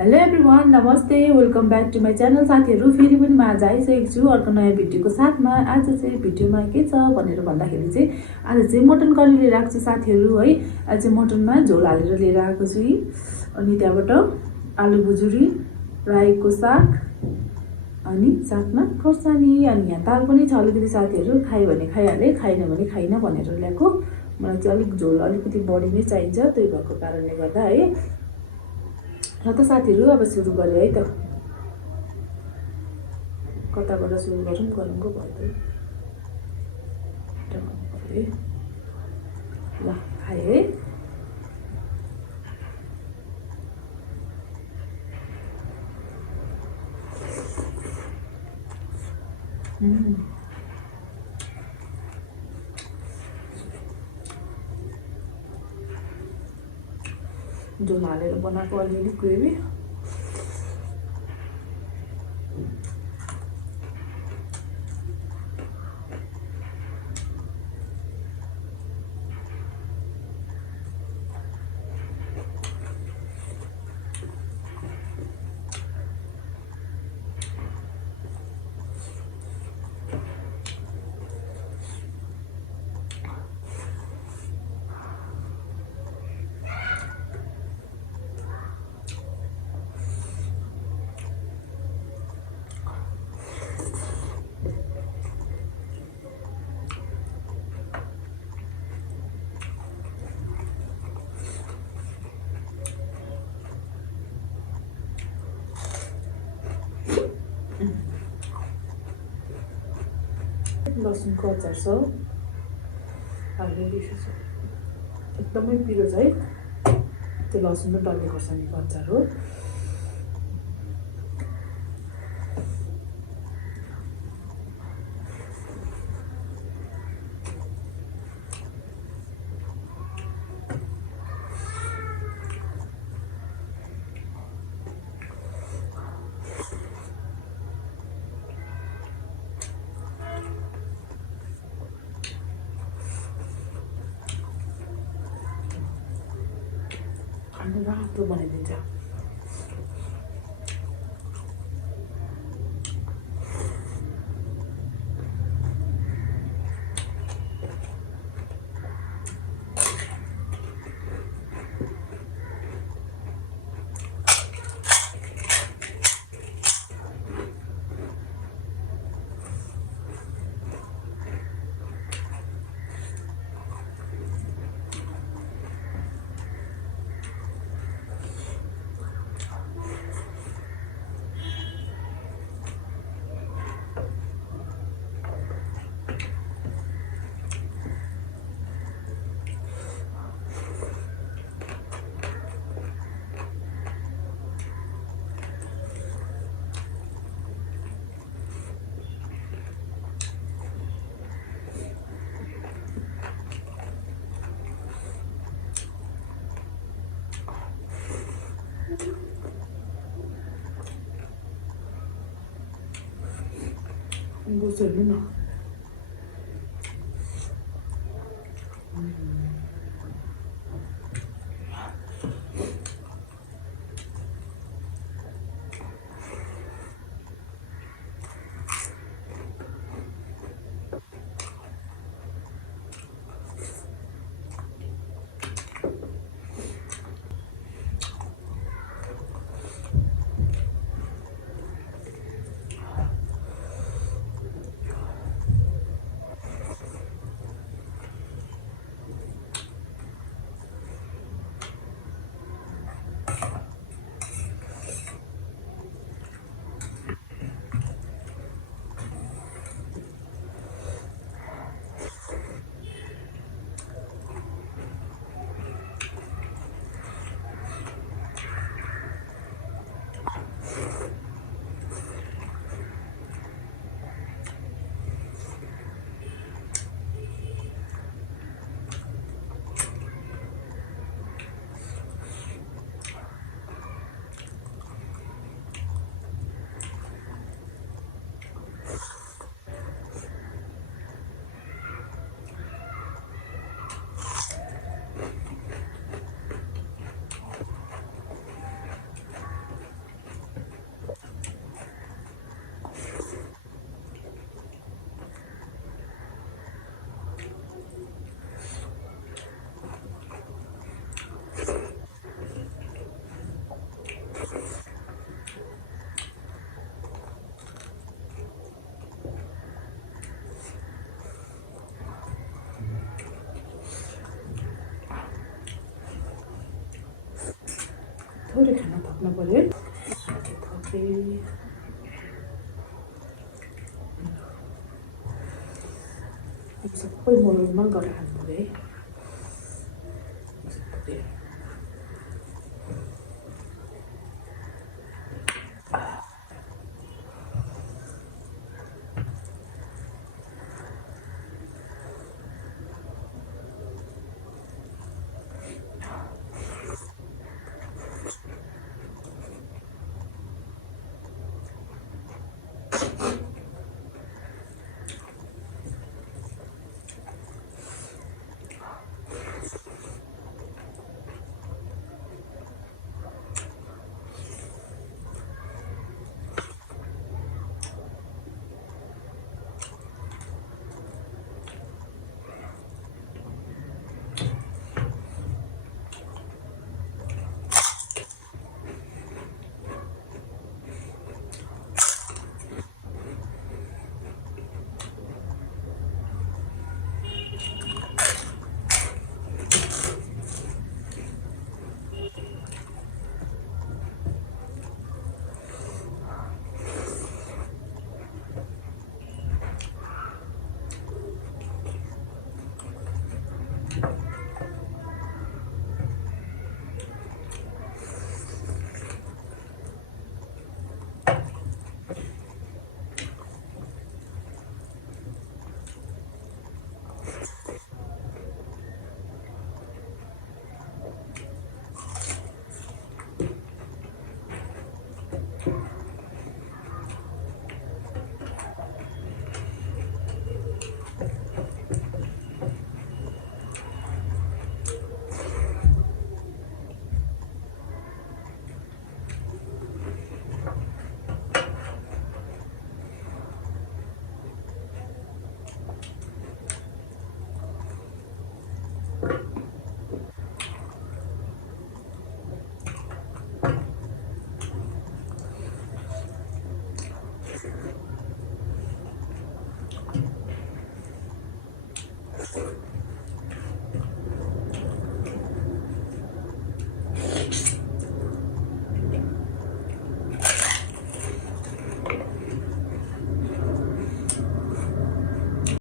Hello everyone, नमस्ते, welcome back to my channel. साथीहरू फेरि पनि म आज आइसकेको छु अर्को नयाँ भिडियोको साथमा। आज चाहिँ भिडियोमा के छ भनेर भन्दाखेरि चाहिँ आज चाहिँ मटन करी लिएर आएको छु साथीहरू है। आज चाहिँ मटनमा झोल हालेर लिएर आएको छु। अनि त्यहाँबाट आलु बुजुरी, रायोको साग, अनि साथमा खोर्सानी, अनि यहाँ दाल पनि छ अलिकति। साथीहरू खायो भने खाइहाले, खाएन भने खाइन भनेर ल्याएको। मलाई चाहिँ अलिक झोल अलिकति बढी नै चाहिन्छ, त्यही भएको कारणले गर्दा है। र त साथीहरू अब सुरु गऱ्यो है त। कताबाट सुरु गरौँ गरौँको भयो त। ल खाएँ है। झोल हालेर बनाएको अलिअलि ग्रेभी। लसुनको अचार छ, हाल्ने बिर्सेछ। एकदमै पिरो छ है, त्यो लसुन र डल्ले खोर्सानीको अचार हो। अनि रातो बनाइदिन्छ। बुझ्नु न थोरै खाना थप्नु पऱ्यो है। थपेँ। सबै मोलमा गरेर खानु पऱ्यो है।